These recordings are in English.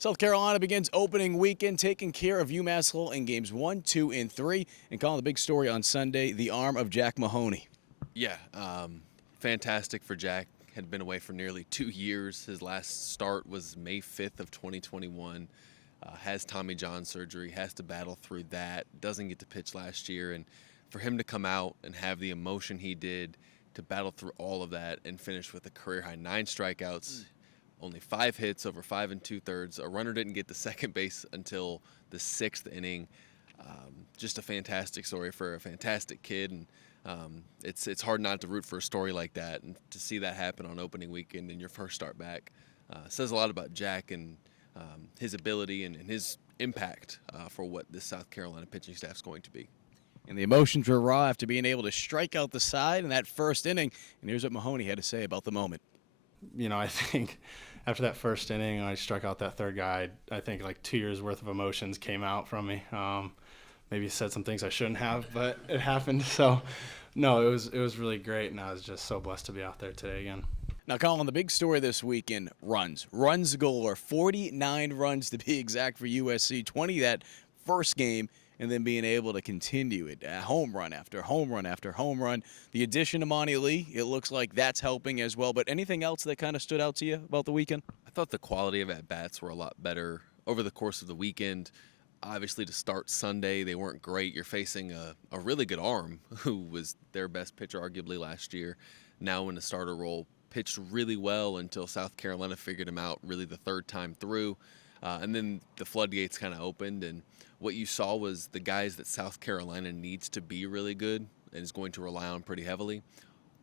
South Carolina begins opening weekend taking care of UMass Lowell in games 1, 2, and 3. And calling the big story on Sunday, the arm of Jack Mahoney. Yeah, fantastic for Jack. Had been away for nearly 2 years. His last start was May 5th of 2021. Has Tommy John surgery, has to battle through that, doesn't get to pitch last year. And for him to come out and have the emotion he did, to battle through all of that and finish with a career-high 9 strikeouts, only 5 hits over 5 2/3. A runner didn't get to second base until the 6th inning. Just a fantastic story for a fantastic kid, and it's hard not to root for a story like that. And to see that happen on opening weekend in your first start back says a lot about Jack and his ability and his impact for what this South Carolina pitching staff is going to be. And the emotions were raw after being able to strike out the side in that first inning. And here's what Mahoney had to say about the moment. You know, I think after that first inning, I struck out that third guy. I think like 2 years worth of emotions came out from me. Maybe said some things I shouldn't have, but it happened. So, no, it was really great, and I was just so blessed to be out there today again. Now, Collyn, the big story this weekend, runs galore. 49 runs to be exact for USC, 20 that first game, and then being able to continue it, home run after home run after home run. The addition of Monty Lee, it looks like that's helping as well. But anything else that kind of stood out to you about the weekend? I thought the quality of at-bats were a lot better over the course of the weekend. Obviously, to start Sunday, they weren't great. You're facing a really good arm who was their best pitcher arguably last year, now in the starter role. Pitched really well until South Carolina figured him out really the third time through. And then the floodgates kind of opened, and what you saw was the guys that South Carolina needs to be really good and is going to rely on pretty heavily.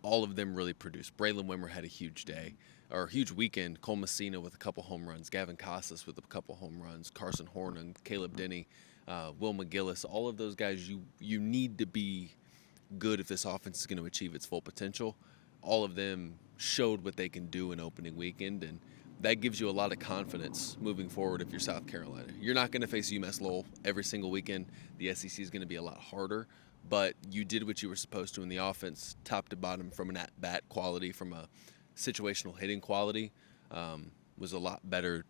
All of them really produced. Braylon Wimmer had a huge day, or a huge weekend. Cole Messina with a couple home runs. Gavin Casas with a couple home runs. Carson Hornan, Caleb Denny, Will McGillis. All of those guys, you need to be good if this offense is going to achieve its full potential. All of them showed what they can do in opening weekend, and that gives you a lot of confidence moving forward if you're South Carolina. You're not going to face UMass Lowell every single weekend. The SEC is going to be a lot harder, but you did what you were supposed to in the offense, top to bottom, from an at-bat quality, from a situational hitting quality, was a lot better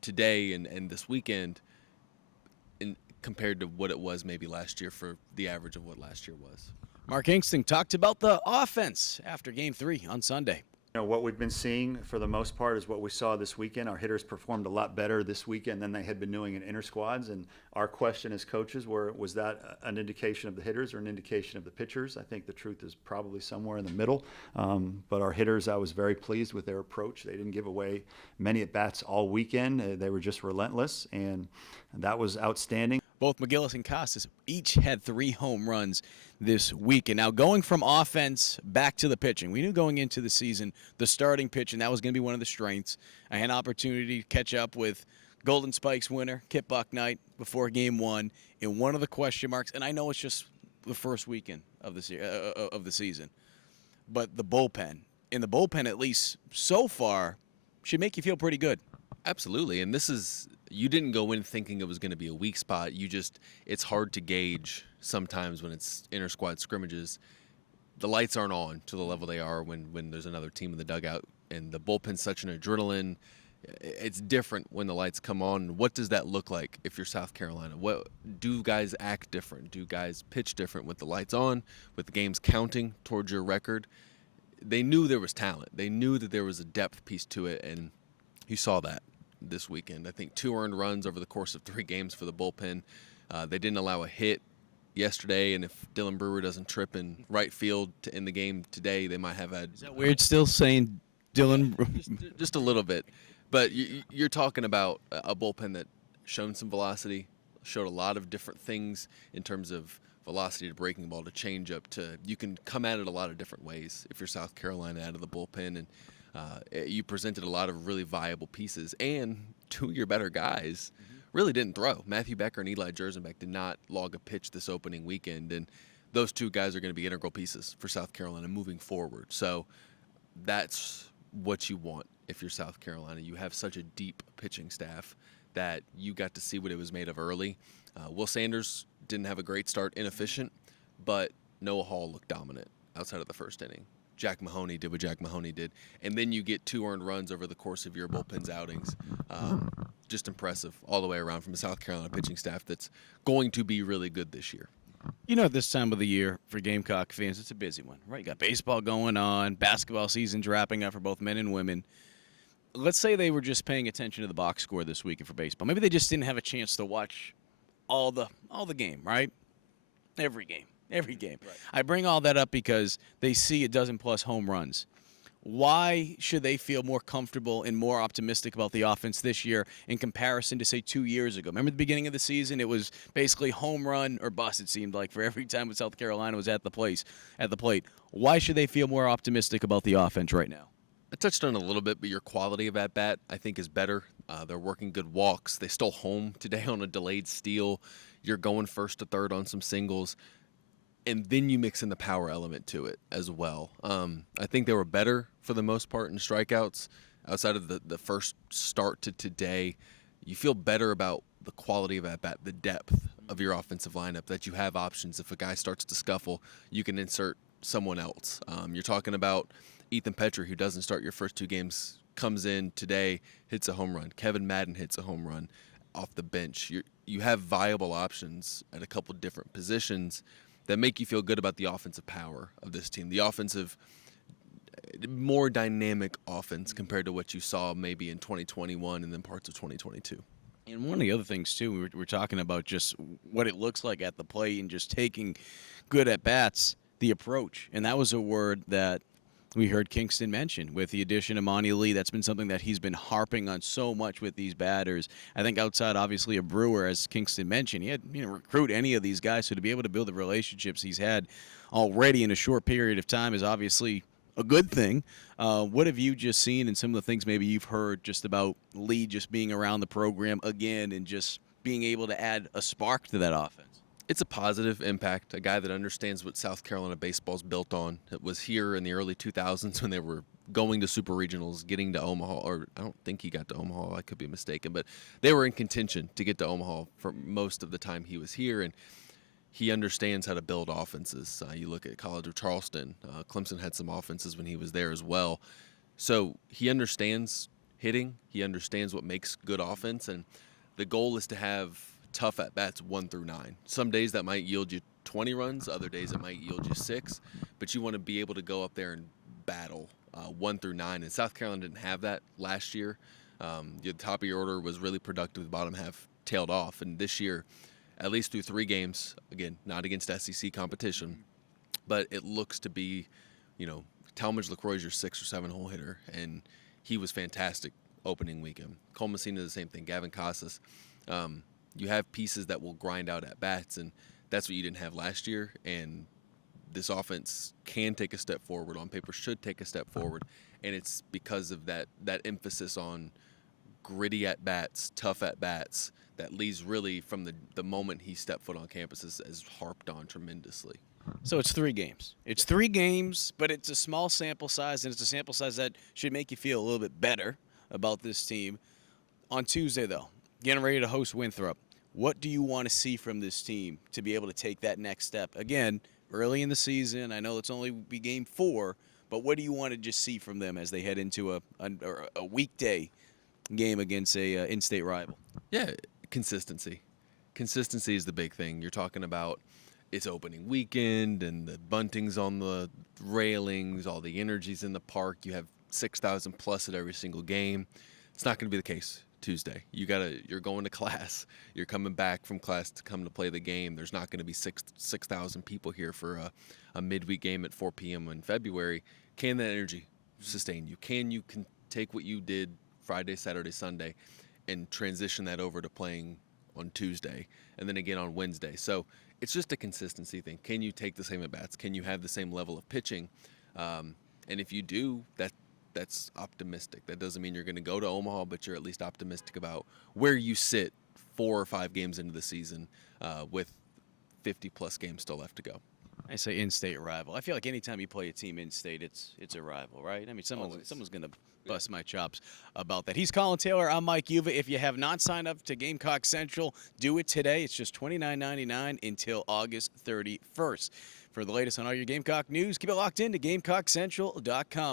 today and this weekend compared to what it was maybe last year for the average of what last year was. Mark Kingston talked about the offense after Game 3 on Sunday. You know, what we've been seeing for the most part is what we saw this weekend. Our hitters performed a lot better this weekend than they had been doing in inter squads. And our question as coaches was that an indication of the hitters or an indication of the pitchers? I think the truth is probably somewhere in the middle. But our hitters, I was very pleased with their approach. They didn't give away many at-bats all weekend. They were just relentless, and that was outstanding. Both McGillis and Casas each had 3 home runs this week. And now going from offense back to the pitching, we knew going into the season the starting pitch, and that was going to be one of the strengths. I had an opportunity to catch up with Golden Spikes winner Kip Bucknight before Game 1, and one of the question marks, and I know it's just the first weekend of the season, but the bullpen. And the bullpen, at least so far, should make you feel pretty good. Absolutely, and you didn't go in thinking it was going to be a weak spot. It's hard to gauge sometimes when it's inter-squad scrimmages. The lights aren't on to the level they are when there's another team in the dugout, and the bullpen's such an adrenaline. It's different when the lights come on. What does that look like if you're South Carolina? What do guys act different? Do guys pitch different with the lights on, with the games counting towards your record? They knew there was talent. They knew that there was a depth piece to it, and you saw that this weekend. I think 2 earned runs over the course of 3 games for the bullpen. They didn't allow a hit yesterday, and if Dylan Brewer doesn't trip in right field to end the game today, they might have had. Is that weird still saying Dylan? Just a little bit. But you're talking about a bullpen that shown some velocity, showed a lot of different things in terms of velocity to breaking ball to change up to. You can come at it a lot of different ways if you're South Carolina out of the bullpen, and you presented a lot of really viable pieces, and 2 of your better guys really didn't throw. Matthew Becker and Eli Jersenbeck did not log a pitch this opening weekend, and those 2 guys are going to be integral pieces for South Carolina moving forward. So that's what you want if you're South Carolina. You have such a deep pitching staff that you got to see what it was made of early. Will Sanders didn't have a great start, inefficient, but Noah Hall looked dominant outside of the first inning. Jack Mahoney did what Jack Mahoney did, and then you get 2 earned runs over the course of your bullpen's outings. just impressive all the way around from a South Carolina pitching staff that's going to be really good this year. You know, this time of the year for Gamecock fans, it's a busy one, right? You got baseball going on, basketball season's wrapping up for both men and women. Let's say they were just paying attention to the box score this weekend for baseball. Maybe they just didn't have a chance to watch all the game, right? Every game. Right. I bring all that up because they see a dozen-plus home runs. Why should they feel more comfortable and more optimistic about the offense this year in comparison to, say, 2 years ago? Remember the beginning of the season? It was basically home run or bust, it seemed like, for every time when South Carolina was at the plate. Why should they feel more optimistic about the offense right now? I touched on it a little bit, but your quality of at-bat, I think, is better. They're working good walks. They stole home today on a delayed steal. You're going first to third on some singles. And then you mix in the power element to it as well. I think they were better for the most part in strikeouts. Outside of the first start to today, you feel better about the quality of at-bat, the depth of your offensive lineup, that you have options. If a guy starts to scuffle, you can insert someone else. You're talking about Ethan Petrie, who doesn't start your first 2 games, comes in today, hits a home run. Kevin Madden hits a home run off the bench. You have viable options at a couple different positions that make you feel good about the offensive power of this team. The offensive, more dynamic offense compared to what you saw maybe in 2021 and then parts of 2022. And one of the other things, too, we're talking about just what it looks like at the plate and just taking good at-bats, the approach. And that was a word that we heard Kingston mention with the addition of Monty Lee. That's been something that he's been harping on so much with these batters. I think outside, obviously, of Brewer, as Kingston mentioned, he had recruit any of these guys. So to be able to build the relationships he's had already in a short period of time is obviously a good thing. What have you just seen and some of the things maybe you've heard just about Lee just being around the program again and just being able to add a spark to that offense? It's a positive impact. A guy that understands what South Carolina baseball's built on. It was here in the early 2000s when they were going to super regionals, getting to Omaha, or I don't think he got to Omaha, I could be mistaken, but they were in contention to get to Omaha for most of the time he was here, and he understands how to build offenses. You look at College of Charleston. Clemson had some offenses when he was there as well. So he understands hitting. He understands what makes good offense, and the goal is to have tough at-bats 1 through 9. Some days that might yield you 20 runs, other days it might yield you 6, but you want to be able to go up there and battle 1 through 9, and South Carolina didn't have that last year. The top of your order was really productive, the bottom half tailed off, and this year, at least through 3 games, again, not against SEC competition, but it looks to be, Talmadge LaCroix's your 6 or 7 hole hitter, and he was fantastic opening weekend. Cole Messina, the same thing. Gavin Casas. You have pieces that will grind out at bats, and that's what you didn't have last year. And this offense can take a step forward, on paper should take a step forward, and it's because of that emphasis on gritty at bats, tough at bats that Lee's really from the moment he stepped foot on campus has harped on tremendously. So it's 3 games. It's 3 games, but it's a small sample size, and it's a sample size that should make you feel a little bit better about this team. On Tuesday, though, getting ready to host Winthrop. What do you want to see from this team to be able to take that next step? Again, early in the season, I know it's only be game 4, but what do you want to just see from them as they head into a weekday game against a in-state rival? Yeah, consistency. Consistency is the big thing. You're talking about it's opening weekend and the bunting's on the railings, all the energy's in the park. You have 6,000 plus at every single game. It's not going to be the case Tuesday. You're going to class. You're coming back from class to come to play the game. There's not going to be 6,000 people here for a midweek game at 4 p.m. in February. Can that energy sustain you? Can you take what you did Friday, Saturday, Sunday and transition that over to playing on Tuesday and then again on Wednesday? So it's just a consistency thing. Can you take the same at-bats? Can you have the same level of pitching? And if you do, that's optimistic. That doesn't mean you're going to go to Omaha, but you're at least optimistic about where you sit 4 or 5 games into the season with 50-plus games still left to go. I say in-state rival. I feel like anytime you play a team in-state, it's a rival, right? I mean, someone's going to bust my chops about that. He's Collyn Taylor. I'm Mike Uva. If you have not signed up to Gamecock Central, do it today. It's just $29.99 until August 31st. For the latest on all your Gamecock news, keep it locked in to GamecockCentral.com.